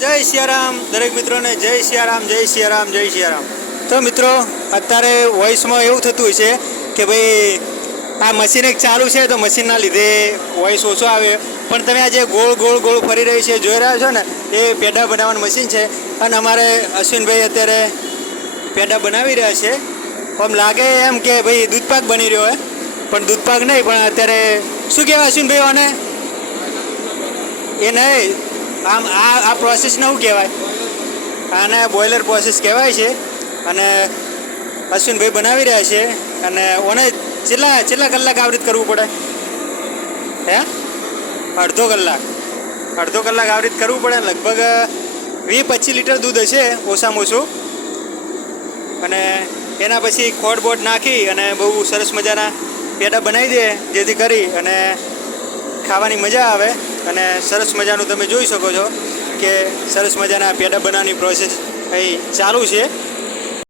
જય સિયારામ દરેક મિત્રોને જય સિયારામ જય સિયારામ જય સિયારામ। તો મિત્રો અત્યારે વોઇસમાં એવું થતું હોય છે કે ભાઈ આ મશીન એક ચાલુ છે તો મશીનના લીધે વોઇસ ઓછો આવે, પણ તમે આ જે ગોળ ગોળ ગોળ ફરી રહી છે જોઈ રહ્યા છો ને એ પેડા બનાવવાનું મશીન છે। અને અમારે અશ્વિનભાઈ અત્યારે પેડા બનાવી રહ્યા છે। આમ લાગે એમ કે ભાઈ દૂધપાક બની રહ્યો હોય, પણ દૂધપાક નહીં, પણ અત્યારે શું કહેવાય અશ્વિનભાઈ આને? એ નહીં, આમ આ પ્રોસેસને શું કહેવાય? આને બોઇલર પ્રોસેસ કહેવાય છે। અને અશ્વિનભાઈ બનાવી રહ્યા છે અને ઓને કેટલા કલાક આવૃત કરવું પડે? હે અડધો કલાક આવૃત કરવું પડે। લગભગ 20-25 લીટર દૂધ હશે ઓછામાં ઓછું। અને એના પછી ખોડ બોટ નાખી અને બહુ સરસ મજાના પેડા બનાવી દે, જેથી કરી અને ખાવાની મજા આવે। અને સરસ મજાનું તમે જોઈ શકો છો કે સરસ મજાના પેડા બનાવવાની પ્રોસેસ અહીં ચાલુ છે।